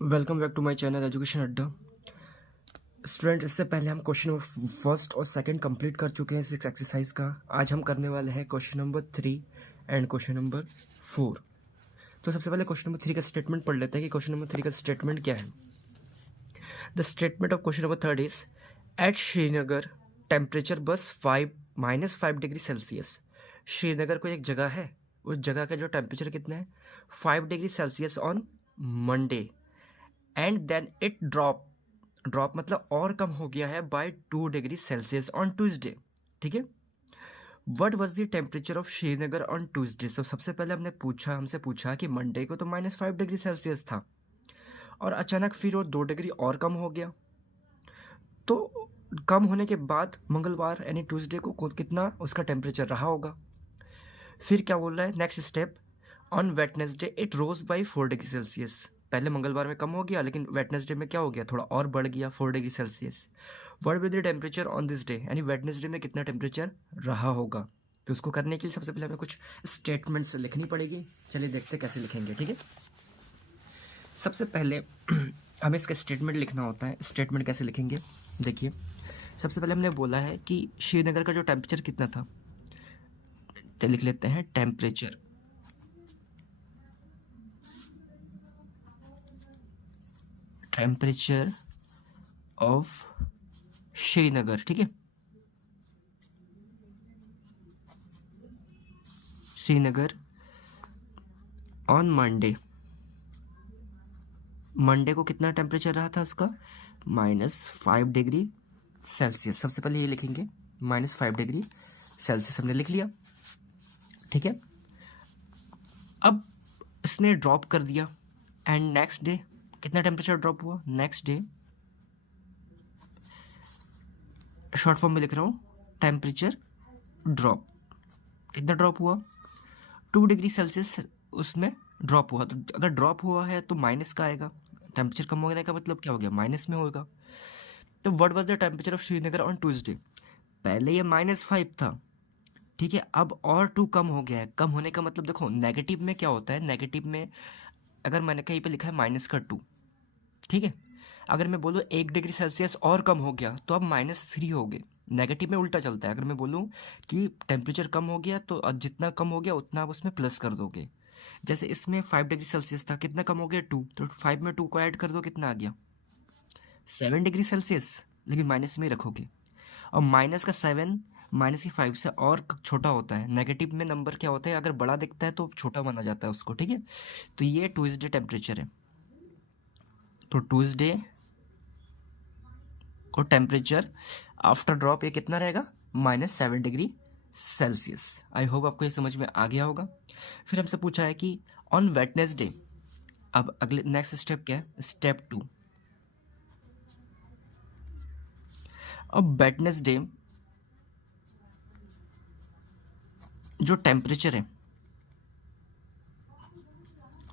Welcome back to my channel education अड्डा। Student, इससे पहले हम क्वेश्चन नंबर फर्स्ट और सेकंड कंप्लीट कर चुके हैं इस एक्सरसाइज का। आज हम करने वाले हैं question number 3 and question number 4। तो सबसे पहले क्वेश्चन नंबर 3 का स्टेटमेंट पढ़ लेते हैं कि क्वेश्चन नंबर 3 का स्टेटमेंट क्या है। The statement of question number 3 is at Srinagar temperature was -5 degree Celsius. Srinagar कोई एक जगह है, उस जगह का जो टेम्परेचर कितना है 5 degree Celsius on Monday and then it drop मतलब और कम हो गया है by 2 degree Celsius on Tuesday. ठीक है, what was the temperature of Srinagar on Tuesday. तो सबसे पहले हमसे पूछा कि मंडे को तो -5 डिग्री सेल्सियस था और अचानक फिर वो 2 डिग्री और कम हो गया। तो कम होने के बाद मंगलवार यानी ट्यूसडे को कितना उसका टेम्परेचर रहा होगा। फिर क्या बोल रहा है next step, on Wednesday it rose by 4 degree Celsius. पहले मंगलवार में कम हो गया लेकिन वेडनेसडे में क्या हो गया, थोड़ा और बढ़ गया 4 degree Celsius. What will the temperature on this day, यानी वेडनेसडे में कितना टेम्परेचर रहा होगा। तो उसको करने के लिए सबसे पहले हमें कुछ स्टेटमेंट्स लिखनी पड़ेगी। चलिए देखते हैं कैसे लिखेंगे। ठीक है, सबसे पहले हमें इसका स्टेटमेंट लिखना होता है। स्टेटमेंट कैसे लिखेंगे, देखिए सबसे पहले हमने बोला है कि श्रीनगर का जो टेम्परेचर कितना था, तो लिख लेते हैं टेम्परेचर ऑफ श्रीनगर। ठीक है, श्रीनगर ऑन मंडे को कितना टेम्परेचर रहा था उसका, -5 डिग्री सेल्सियस। सबसे पहले ये लिखेंगे -5 डिग्री सेल्सियस, हमने लिख लिया। ठीक है, अब इसने ड्रॉप कर दिया एंड नेक्स्ट डे कितना टेम्परेचर ड्रॉप हुआ। नेक्स्ट डे शॉर्ट फॉर्म में लिख रहा हूँ, टेम्परेचर ड्रॉप कितना ड्रॉप हुआ 2 डिग्री सेल्सियस उसमें ड्रॉप हुआ। तो अगर ड्रॉप हुआ है तो माइनस का आएगा, टेम्परेचर कम होने का मतलब क्या हो गया, माइनस में होगा। तो what was the temperature of Srinagar on Tuesday, पहले ये -5 था। ठीक है, अब और 2 कम हो गया है। कम होने का मतलब देखो नेगेटिव में क्या होता है, नेगेटिव में अगर मैंने कहीं पे लिखा है -2, ठीक है, अगर मैं बोलूँ 1 डिग्री सेल्सियस और कम हो गया तो अब -3 हो गए। नेगेटिव में उल्टा चलता है, अगर मैं बोलूँ कि टेम्परेचर कम हो गया तो अब जितना कम हो गया उतना आप उसमें प्लस कर दोगे। जैसे इसमें 5 डिग्री सेल्सियस था, कितना कम हो गया 2, तो 5 में 2 को ऐड कर दो, कितना आ गया 7 डिग्री सेल्सियस, लेकिन माइनस में ही रखोगे। और -7 -5 से और छोटा होता है। नेगेटिव में नंबर क्या होता है, अगर बड़ा दिखता है तो छोटा माना जाता है उसको। ठीक है, तो ये ट्यूसडे टेम्परेचर है। तो ट्यूसडे को टेम्परेचर आफ्टर ड्रॉप ये कितना रहेगा, -7 डिग्री सेल्सियस। आई होप आपको ये समझ में आ गया होगा। फिर हमसे पूछा है कि ऑन वेडनेसडे, अब अगले नेक्स्ट स्टेप क्या है, स्टेप 2। अब वेडनेसडे जो टेम्परेचर है,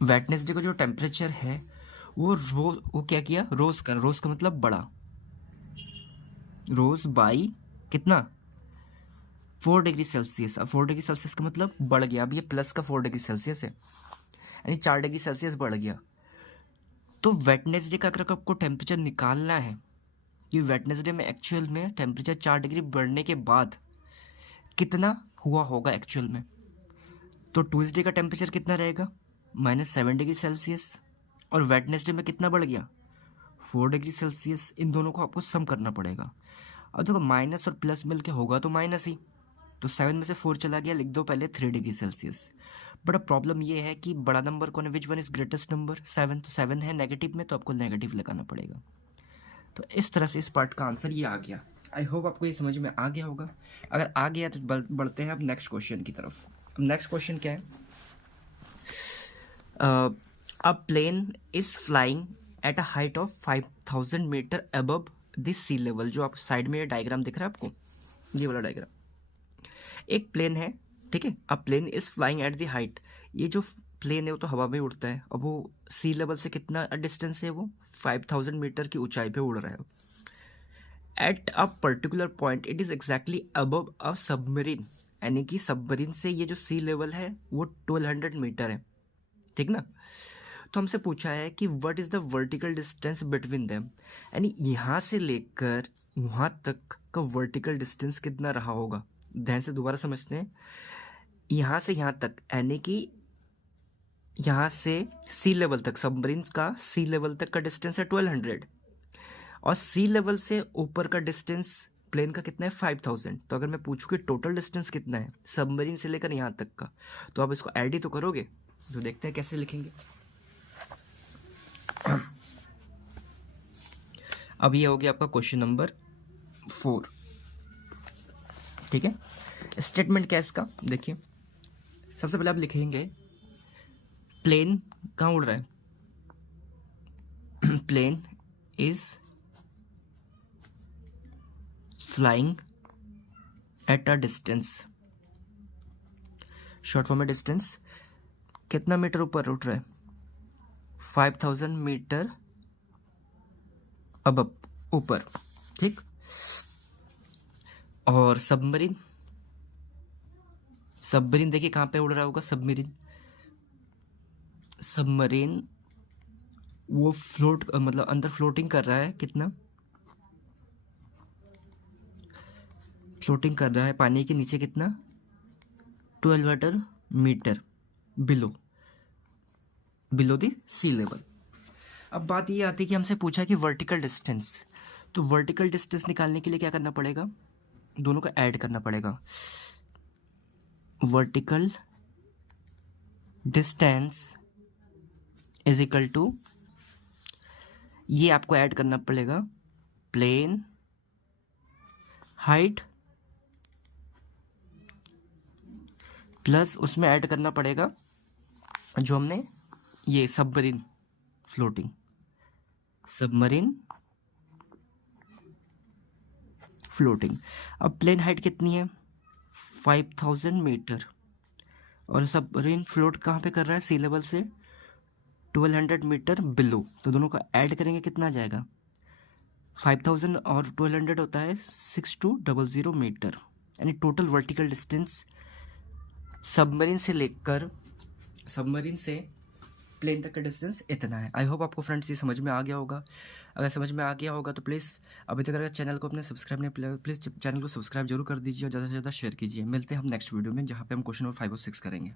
वेडनेसडे का जो टेम्परेचर है वो क्या किया, रोज का मतलब बड़ा, रोज बाई कितना 4 डिग्री सेल्सियस। अब 4 डिग्री सेल्सियस का मतलब बढ़ गया, अब ये प्लस का 4 डिग्री सेल्सियस है, यानी 4 डिग्री सेल्सियस बढ़ गया। तो वेडनेसडे का अगर आपको टेम्परेचर निकालना है कि वेडनेसडे में एक्चुअल में टेम्परेचर 4 डिग्री बढ़ने के बाद कितना हुआ होगा एक्चुअल में, तो ट्यूसडे का टेम्परेचर कितना रहेगा -7 डिग्री सेल्सियस, और वेडनेसडे में कितना बढ़ गया 4 डिग्री सेल्सियस। इन दोनों को आपको सम करना पड़ेगा। अब देखो माइनस और प्लस मिल के होगा तो माइनस ही, तो 7 में से 4 चला गया, लिख दो पहले 3 डिग्री सेल्सियस। बट प्रॉब्लम ये है कि बड़ा नंबर कौन है, which one is greatest number, 7। तो 7 है नेगेटिव में, तो आपको नेगेटिव लगाना पड़ेगा। तो इस तरह से इस पार्ट का आंसर ये आ गया। आई होप आपको ये समझ में आ गया होगा। अगर आ गया तो बढ़ते हैं अब नेक्स्ट क्वेश्चन की तरफ। अब नेक्स्ट क्वेश्चन क्या है, a plane is flying at a height of 5000 metre above this sea level. जो आप साइड में ये डायग्राम दिख रहा है आपको, ये वाला डायग्राम, एक प्लेन है। ठीक है, a plane is flying at the height, ये जो प्लेन है वो तो हवा में उड़ता है। अब वो सी लेवल से कितना डिस्टेंस है, वो 5000 मीटर की ऊंचाई पे उड़ रहा है। At a particular point it is exactly above a submarine, यानी कि सबमरीन से ये जो सी लेवल है वो 1200 मीटर है। ठीक ना, तो हमसे पूछा है कि what is the vertical distance between them, यानी यहाँ से लेकर वहाँ तक का वर्टिकल डिस्टेंस कितना रहा होगा। ध्यान से दोबारा समझते हैं। यहाँ से यहाँ तक, यानी कि यहाँ से सी लेवल तक, सबमरीन का सी लेवल तक का डिस्टेंस है 1200, और सी लेवल से ऊपर का डिस्टेंस प्लेन का कितना है 5000। तो अगर मैं पूछूं कि टोटल डिस्टेंस कितना है सबमरीन से लेकर यहाँ तक का, तो आप इसको ऐड ही तो करोगे। तो देखते हैं कैसे लिखेंगे। अब ये हो गया आपका क्वेश्चन नंबर 4। ठीक है, स्टेटमेंट क्या है इसका, देखिए सबसे पहले आप लिखेंगे प्लेन कहाँ उड़ रहा है, plane is flying at a distance, short form में डिस्टेंस कितना मीटर ऊपर उठ रहा है, 5000 मीटर अब ऊपर। ठीक, और सबमरीन, सबमरीन देखिए कहाँ पे उड़ रहा होगा, सबमरीन वो फ्लोट मतलब अंदर फ्लोटिंग कर रहा है, कितना फ्लोटिंग कर रहा है पानी के नीचे, कितना 1200 metre below the sea level. अब बात ये आती है कि हमसे पूछा कि वर्टिकल डिस्टेंस, तो वर्टिकल डिस्टेंस निकालने के लिए क्या करना पड़ेगा, दोनों को ऐड करना पड़ेगा। Vertical distance is equal to, ये आपको ऐड करना पड़ेगा प्लेन हाइट प्लस उसमें ऐड करना पड़ेगा जो हमने ये सबमरीन फ्लोटिंग, सबमरीन फ्लोटिंग। अब प्लेन हाइट कितनी है 5000 मीटर, और सबमरीन फ्लोट कहाँ पे कर रहा है, सी लेवल से 1200 मीटर बिलो। तो दोनों को ऐड करेंगे कितना आ जाएगा, 5000 और 1200 होता है 6200 मीटर, यानी टोटल वर्टिकल डिस्टेंस सबमरीन से लेकर सबमरीन से प्लेन तक का डिस्टेंस इतना है। आई होप आपको फ्रेंड्स ये समझ में आ गया होगा। अगर समझ में आ गया होगा तो प्लीज़ अभी तक अगर चैनल को अपने सब्सक्राइब नहीं, प्लीज़ चैनल को सब्सक्राइब जरूर कर दीजिए और ज़्यादा से ज़्यादा शेयर कीजिए। मिलते हैं हम नेक्स्ट वीडियो में, जहाँ पे हम क्वेश्चन नंबर 5 और 6 करेंगे।